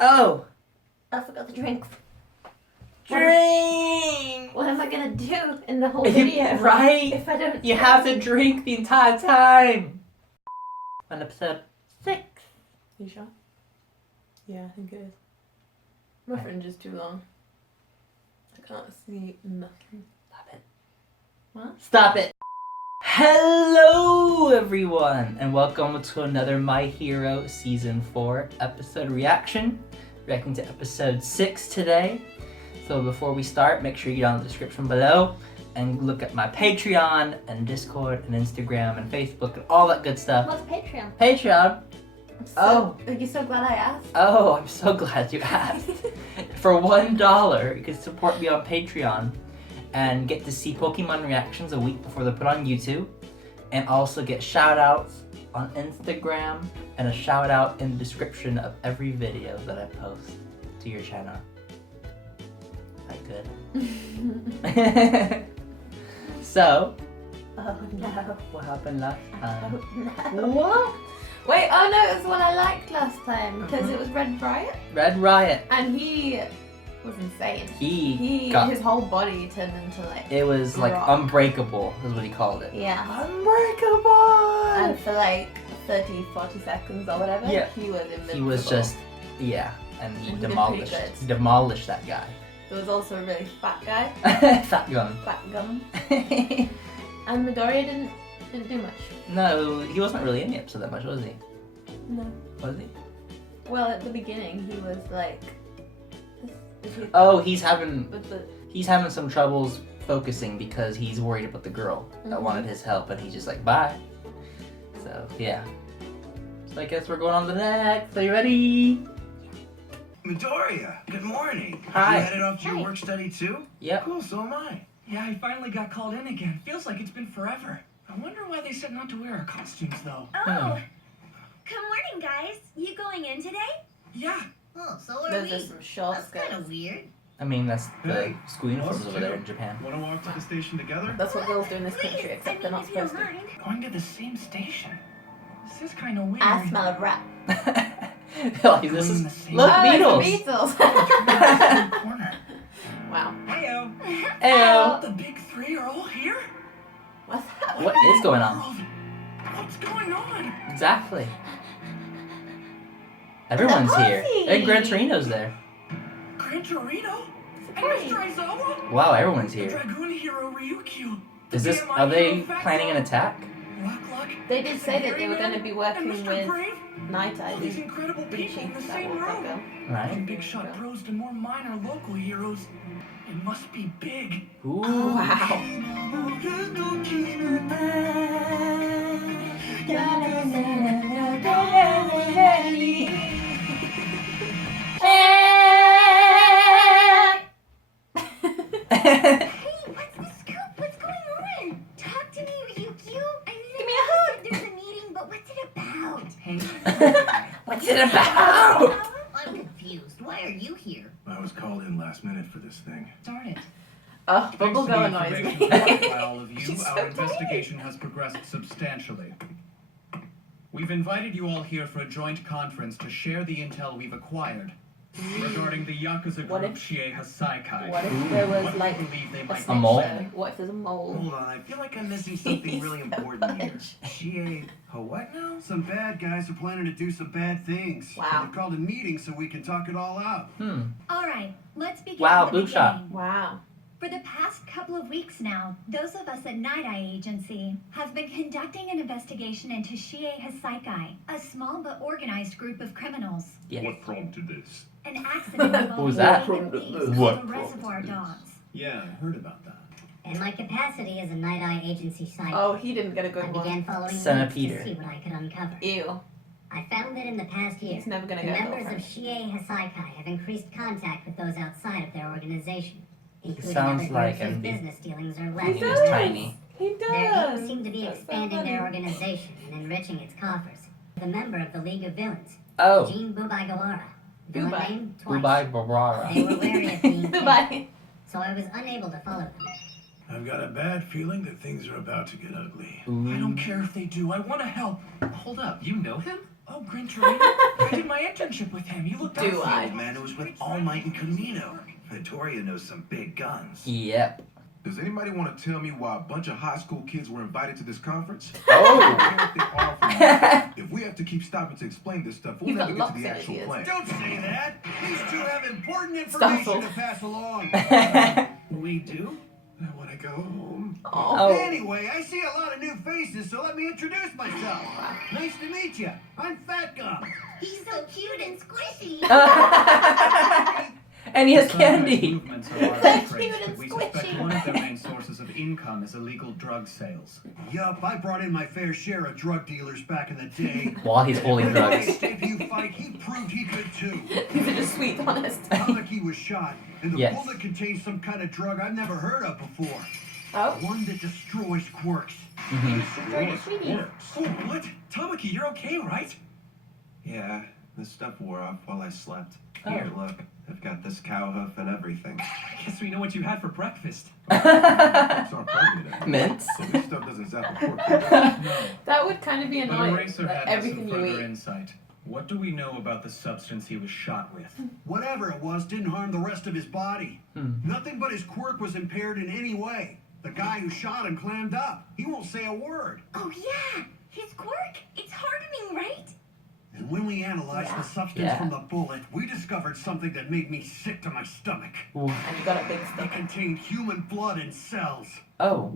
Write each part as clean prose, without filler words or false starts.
Oh! I forgot the drink. Drink! What am I gonna do in the whole video? Right? If I don't. You have to drink the entire time! On episode 6. You sure? Yeah, I think it is. My fringe is too long. I can't see nothing. Stop it. What? Stop it! Hello everyone! And welcome to another My Hero Season 4 episode reaction. Reacting to episode 6 today. So before we start, make sure you get on the description below and look at my Patreon and Discord and Instagram and Facebook and all that good stuff. What's Patreon? Patreon? Are you so glad I asked? Oh, I'm so glad you asked. For $1, you can support me on Patreon and get to see Pokemon reactions a week before they're put on YouTube, and also get shout outs on Instagram and a shout out in the description of every video that I post to your channel. Is that good? So, Oh no. what happened last time? Oh no. What? Wait, oh no, it was the one I liked last time because it was Red Riot Red Riot. and he was insane. His whole body turned into like. It was like rock. unbreakable, is what he called it. Yeah. Unbreakable! And for like 30, 40 seconds or whatever, Yeah. he was invincible. He was just, yeah, and he And he did demolished, pretty good. demolished that guy. There was also a really fat guy, Fat gun. fat gum, and Midoriya didn't do much. No, he wasn't really in the episode that much, was he? No. Was he? Well, at the beginning, he was like. Oh, he's having With some troubles focusing because he's worried about the girl that wanted his help, and he's just like, bye. So yeah. So I guess we're going on to the next. Are you ready? Midoriya, good morning. Hi. You headed off to your work study too? Yep. Cool, so am I. Yeah, I finally got called in again. Feels like it's been forever. I wonder why they said not to wear our costumes though. Oh, good morning, guys. You going in today? Yeah. Oh, so are those we. are some short That's skirts. kind of weird. I mean, that's the Hey, school uniforms us over there too. in Japan. Want to walk to the station together? That's what girls do in this Please, country, except I they're mean, not if you don't supposed to. mind. Going to the same station. This is kind of weird. I smell of rat. Like, this Going in the is same- look, Oh, Beatles. it's the Beatles. Corner. Wow. Heyo. Heyo. The big three are all here? What's that? What is going on? World? What's going on? Exactly. Everyone's here. party. And Gran Torino's there. Gran Torino? And party. Mr. Aizawa? Wow, everyone's The here. Dragoon hero Ryukyu. Is this? Damn, Are they I'm a planning an attack? Rock. They did say that they were going to be And working Mr. with Brave? Nighteye. All these incredible people in the same room. Right. From big shot pros to more minor local heroes. It must be big. Ooh. Wow. Hey, what's the scoop? What's going on? Talk to me, Ryukyu. I mean, Give me a hug. there's a meeting, but what's it about? What's it about? I'm confused. Why are you here? I was called in last minute for this thing. Darn it. Oh, bubble gum annoys me. By all of you, She's so our investigation has progressed substantially. We've invited you all here for a joint conference to share the intel we've acquired regarding the Yakuza What group if- Shie Hasaikai. What if there was What like we believe they might a mole? snake? What if there's a mole? Hold on, I feel like I'm missing something really important here. Shie, what now? Some bad guys are planning to do some bad things. Wow. They called a meeting so we can talk it all out. All right, let's begin. Wow, at the boob shot. beginning. Wow. For the past couple of weeks now, those of us at Nighteye Agency have been conducting an investigation into Shie Hasaikai, a small but organized group of criminals. Yes. What prompted this? An accident involving was that? vacant thieves What called the Reservoir Dogs. Yeah, I heard about that. In my capacity as a Night-Eye agency site, Oh, he didn't get a I good one. began following Centipede. leads to see what I could uncover. Ew. I found that in the past year, He's never gonna the get a members girlfriend. of Shie Hasaikai have increased contact with those outside of their organization, including sounds other like groups whose envy. business dealings are He less. He was tiny. He Their does. aim seemed to be That's so expanding funny. their organization and enriching its coffers. The member of the League of Villains, Oh. Jean Bubai-Gawara, villain Bubai. name twice. Bubai Barbara. They were wary of being Goodbye. captured, so I was unable to follow them. I've got a bad feeling that things are about to get ugly. I don't care if they do. I want to help. Hold up, you know him? Oh, Grincherino. I did my internship with him. You looked Do awesome. I? The man who was with All Might and Camino. Midoriya knows some big guns. Yep. Does anybody want to tell me why a bunch of high school kids were invited to this conference? Oh. I don't care if they are from you. If we have to keep stopping to explain this stuff, we'll He's never got get to the lots of actual ideas. plan. Don't say that. These two have important information Stumbled. to pass along. We do? I want to go home. Oh. Anyway, I see a lot of new faces, so let me introduce myself. Nice to meet you. I'm Fat Gum. He's so cute and squishy. And he has Some guy's candy. movements are largely Thank traced, you, but it's we suspect squishy. one of their main sources of income is illegal drug sales. Yup, I brought in my fair share of drug dealers back in the day. While he's holding In the drugs. debut fight, he proved he could too. These are just sweet, honest. Tamaki was shot, and the Yes. bullet contains some kind of drug I've never heard of before. Oh. One that destroys quirks. Very sweetie. Oh, what? Tamaki, you're okay, right? Yeah, this stuff wore off while I slept. Oh. Here, look. I've got this cow hoof and everything. I guess we know what you had for breakfast. It's not permanent. Mints. So this stuff doesn't zap the pork. No, That would kind of be but annoying. Eraser Like had everything some you further eat. insight. What do we know about the substance he was shot with? Whatever it was didn't harm the rest of his body. Nothing but his quirk was impaired in any way. The guy who shot him clammed up. He won't say a word. Oh yeah, his quirk. It's hardening, right? And when we analyzed the substance Yeah. from the bullet, we discovered something that made me sick to my stomach. And you got a big It stomach. contained human blood and cells. Oh.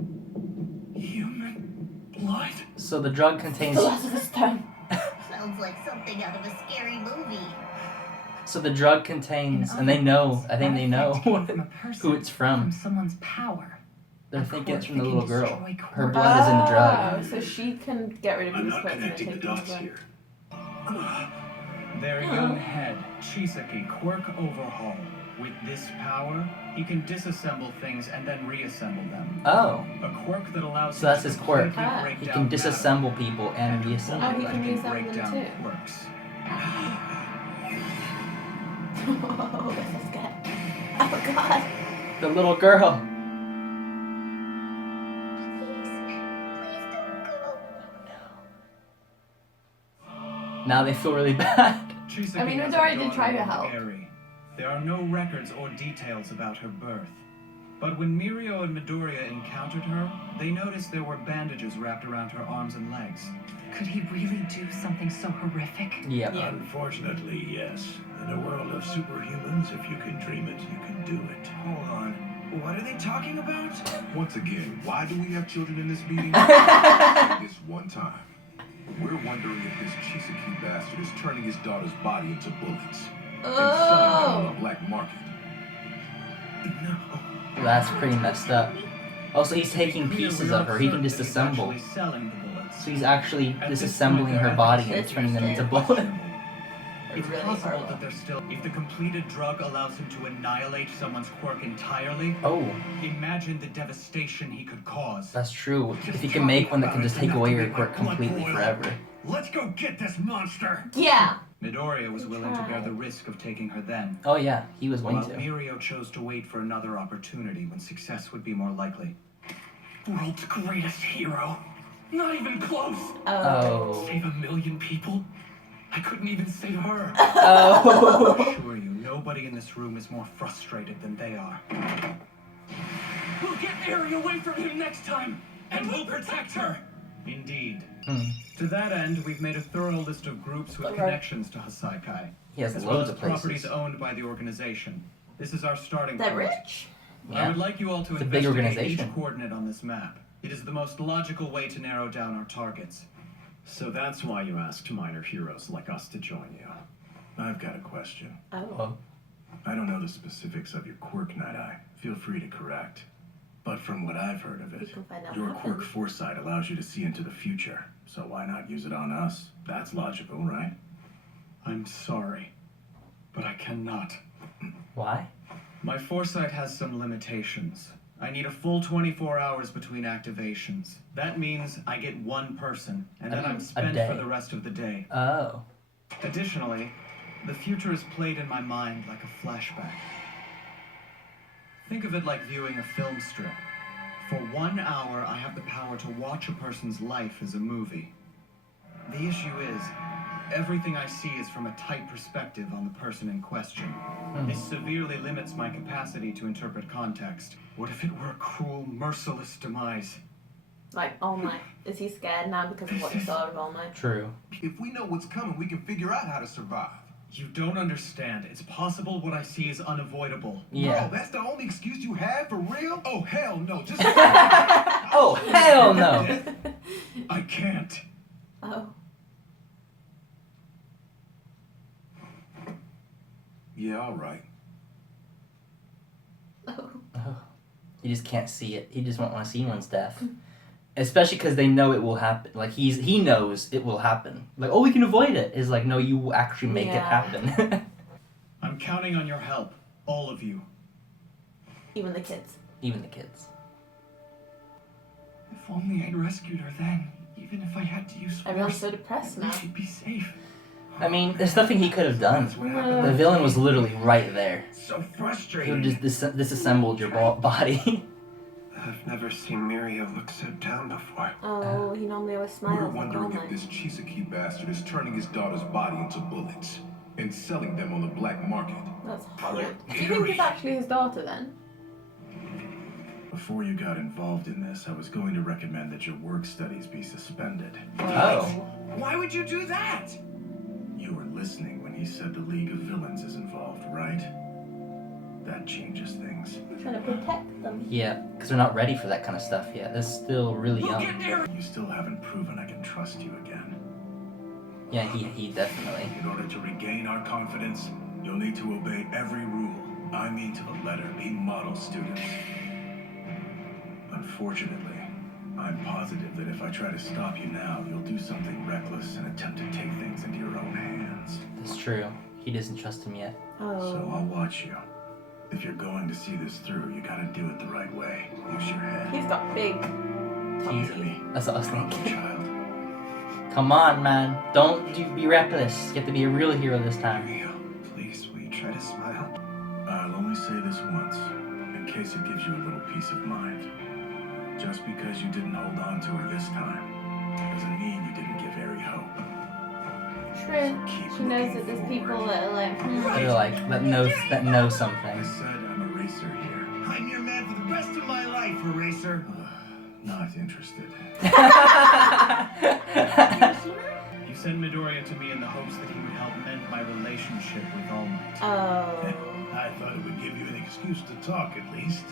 Human blood? So the drug contains. Philosopher's Stone. Sounds like something out of a scary movie. So the drug contains, and they know. I think they know who it's from. Someone's power. They're thinking it's from the Quirk little can girl. destroy Her quirk. blood is in the drug. Oh, so she can get rid of I'm this not person and connecting the take his dots blood. here. Their young head, Chisaki, quirk overhaul. With this power, he can disassemble things and then reassemble them. Oh. A quirk that allows So that's him his to quirk. completely Ah. break He down can matter disassemble people and and reassemble Oh, he them. can completely reassemble break them down too. quirks. Oh, that's so scared. Oh god. The little girl. Now they feel really bad. Chisaki I mean, has a Midori did daughter try to named help. Eri. There are no records or details about her birth. But when Mirio and Midoriya encountered her, they noticed there were bandages wrapped around her arms and legs. Could he really do something so horrific? Yep. Yeah. Unfortunately, yes. In a world of superhumans, if you can dream it, you can do it. Hold on. What are they talking about? Once again, why do we have children in this meeting? This one time. We're wondering if this Chisaki bastard is turning his daughter's body into bullets and selling them on Oh. the black market. No. That's pretty messed up. Also, he's To be taking clear, pieces we're of her. He not can certain that he's disassemble. actually selling the bullets. So he's actually At this disassembling point, her their body and ethics turning them into are bullets. questionable. It's Really possible horrible. that they're still. If the completed drug allows him to annihilate someone's quirk entirely, Oh, imagine the devastation he could cause. that's true. If he can make one that can just take away your quirk completely forever. Let's go get this monster! Yeah. Midoriya was willing to bear tried. the risk of taking her then, Oh yeah, he was while willing to. Mirio chose to wait for another opportunity when success would be more likely. World's greatest hero. Not even close. Oh. Save 1 million people? I couldn't even save her. Oh. I assure you, nobody in this room is more frustrated than they are. We'll get Eri away from him next time, and we'll protect her. Indeed. Hmm. To that end, we've made a thorough list of groups with Okay. connections to Hasaikai, He has as well loads as of properties places. owned by the organization. This is our starting They're point. rich. I Yeah. would like you all to It's a big investigate organization. each coordinate on this map. It is the most logical way to narrow down our targets. So that's why you asked minor heroes like us to join you. I've got a question. Oh. I don't know the specifics of your quirk, Nighteye. Feel free to correct. But from what I've heard of We it, can find out your what quirk happened. foresight allows you to see into the future. So why not use it on us? That's logical, right? I'm sorry, but I cannot. Why? My foresight has some limitations. I need a full 24 hours between activations. That means I get one person, and then I'm spent day. for the rest of the day. Oh. Additionally, the future is played in my mind like a flashback. Think of it like viewing a film strip. For 1 hour, I have the power to watch a person's life as a movie. The issue is, Everything I see is from a tight perspective on the person in question. It severely limits my capacity to interpret context. What if it were a cruel, merciless demise? Like All Might. Is he scared now because of what he saw of All Might? True. If we know what's coming, we can figure out how to survive. You don't understand. It's possible what I see is unavoidable. Yeah. Bro, that's the only excuse you have for real? Oh, hell no. Just Oh, hell no. I can't. Oh. Yeah, all right. Oh. He just can't see it. He just won't want to see anyone's death. Especially because they know it will happen. Like, he knows it will happen. Like, oh, we can avoid it. Is like, no, you will actually make it happen. I'm counting on your help. All of you. Even the kids. Even the kids. If only I'd rescued her then. Even if I had to use force, Everyone's so depressed now. she'd be safe. I mean, there's nothing he could have done. The villain was literally right there. So He frustrating. would just disassembled your body. I've never seen Mirio look so down before. Oh, he normally always smiles. We're like All wondering if Might. this Chisaki bastard is turning his daughter's body into bullets and selling them on the black market. That's horrid. Do you think it's actually his daughter then? Before you got involved in this, I was going to recommend that your work studies be suspended. Oh. Why would you do that? You were listening when he said the League of Villains is involved, right? That changes things. Trying to protect them. Yeah, because they're not ready for that kind of stuff yet. They're still really young. You still haven't proven I can trust you again. Yeah, he definitely. In order to regain our confidence, you'll need to obey every rule. I mean to the letter, be model students. Unfortunately, I'm positive that if I try to stop you now, you'll do something reckless and attempt to take things into your own hands. That's true. He doesn't trust him yet. So I'll watch you. If you're going to see this through, you gotta do it the right way. Use your head. He's got big He's, teeth. that's what I was Bravo, thinking. child. Come on, man. Don't be reckless. You have to be a real hero this time. Please, will you try to smile? I'll only say this once, in case it gives you a little peace of mind. Just because you didn't hold on to her this time, doesn't mean you didn't give Eri hope. True. She knows that there's people that are like, They're like, that know something. I said I'm a racer here. I'm your man for the rest of my life, Eraser. Not interested. You sent Midoriya to me in the hopes that he would help mend my relationship with All Might. oh. I thought it would give you an excuse to talk at least.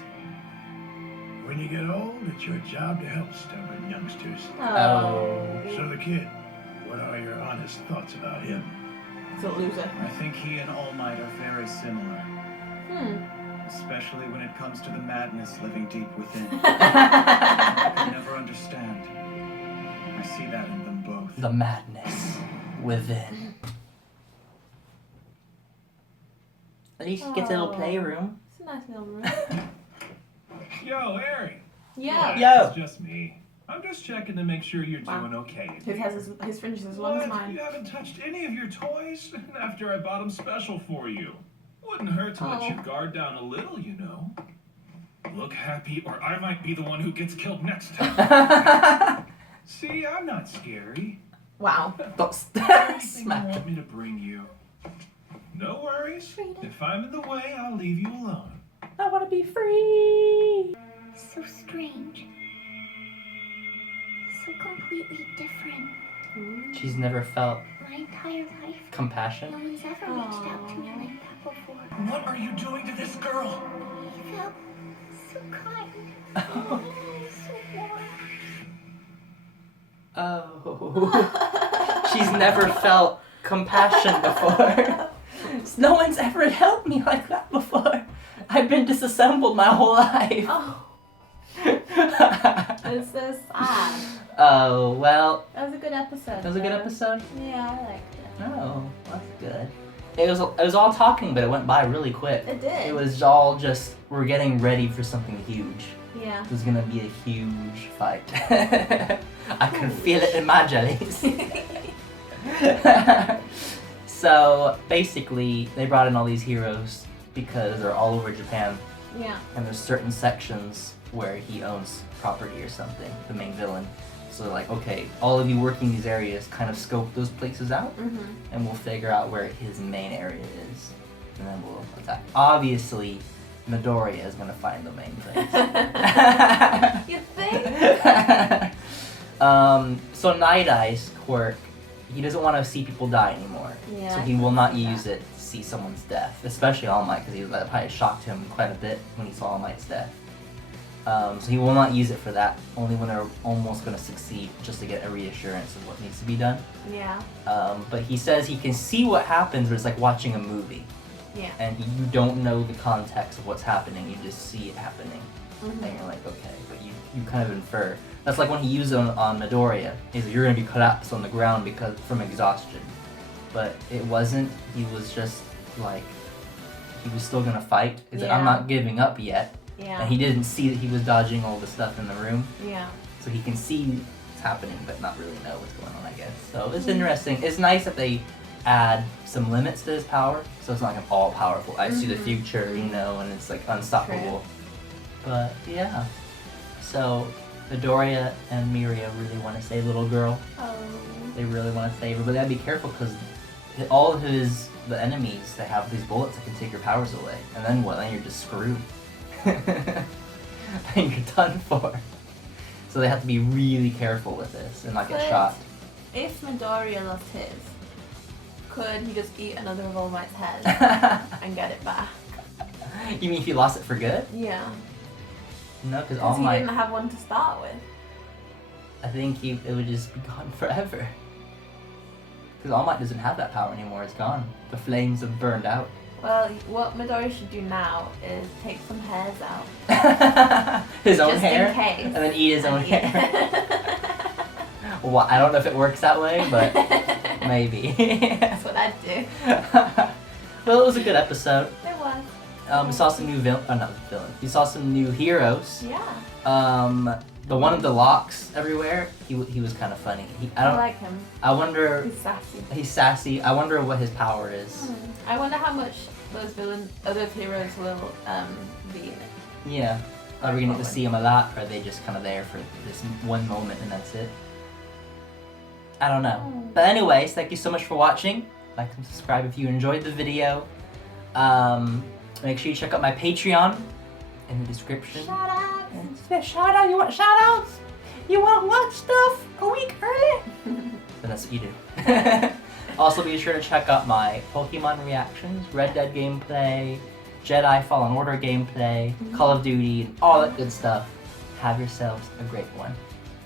When you get old, it's your job to help stubborn youngsters. Oh. So the kid, what are your honest thoughts about him? He's a loser. I think he and All Might are very similar. Especially when it comes to the madness living deep within. I can never understand. I see that in them both. The madness within. At least he gets a little playroom. It's a nice little room. Yo, Eri. Yeah. Yo. It's just me. I'm just checking to make sure you're doing okay. His fringe is as long as What? mine. You haven't touched any of your toys after I bought them special for you. Wouldn't hurt to let your guard down a little, you know. Look happy, or I might be the one who gets killed next time. See, I'm not scary. Wow. Anything you want me to bring you? No worries. If I'm in the way, I'll leave you alone. I want to be free. So strange. So completely different. She's never felt My entire life, no compassion. one's ever reached out to me like that before. What are you doing to this girl? He felt so kind. So warm. Oh. She's never felt compassion before. No one's ever helped me like that before. I've been disassembled my whole life. Oh. It's so sad. Oh, well. That was a good episode. That was a good episode? Yeah, I liked it. Oh, that's good. It was all talking, but it went by really quick. It did. It was all just, we're getting ready for something huge. Yeah. It was gonna be a huge fight. I can feel it in my jellies. So, basically, they brought in all these heroes because they're all over Japan. Yeah. And there's certain sections where he owns property or something, the main villain. So like, okay, all of you working these areas, kind of scope those places out, and we'll figure out where his main area is, and then we'll attack. Obviously, Midoriya is gonna find the main place. You think? So Night-Eye's quirk, he doesn't want to see people die anymore. Yeah, So he will not use it to see someone's death, especially All Might, because that probably shocked him quite a bit when he saw All Might's death. So he will not use it for that, only when they're almost going to succeed, just to get a reassurance of what needs to be done. Yeah. But he says he can see what happens, but it's like watching a movie. Yeah. And you don't know the context of what's happening, you just see it happening. And you're like, okay, but you kind of infer. That's like when he used it on Midoriya. He's like, you're going to be collapsed on the ground from exhaustion. But it wasn't. He was just like, he was still going to fight. He's like, I'm not giving up yet. Yeah. And he didn't see that he was dodging all the stuff in the room. Yeah. So he can see what's happening, but not really know what's going on, I guess. So it's interesting. It's nice that they add some limits to his power. So it's not like an all-powerful, I see the future, and it's like unstoppable. But yeah. So Midoriya and Miria really want to save little girl. Oh. They really want to save her, but they gotta be careful because all of the enemies, they have these bullets that can take your powers away. And then what? Then you're just screwed. Then you're done for. So they have to be really careful with this and not get shot. If Midoriya lost his, could he just eat another of All Might's head and get it back? You mean if he lost it for good? Yeah. No, because All he Might, didn't have one to start with. I think it would just be gone forever. Because All Might doesn't have that power anymore, it's gone. The flames have burned out. Well, what Midoriya should do now is take some hairs out. His own just hair? In case. And then eat his own hair. Well, I don't know if it works that way, but maybe. That's what I'd do. Well, it was a good episode. It was. We saw some new We saw some new heroes. Yeah. The one with the locks everywhere, he was kind of funny. I like him. I wonder. He's sassy. He's sassy. I wonder what his power is. I wonder how much those heroes will be in it. Yeah. Are we gonna get to see him a lot, or are they just kind of there for this one moment and that's it? I don't know. But anyways, thank you so much for watching. Like and subscribe if you enjoyed the video. Make sure you check out my Patreon in the description. Shout out! Shout out! You want shout outs? You want to watch stuff a week early? Then that's what you do. Also, be sure to check out my Pokemon reactions, Red Dead gameplay, Jedi Fallen Order gameplay, Call of Duty, and all that good stuff. Have yourselves a great one.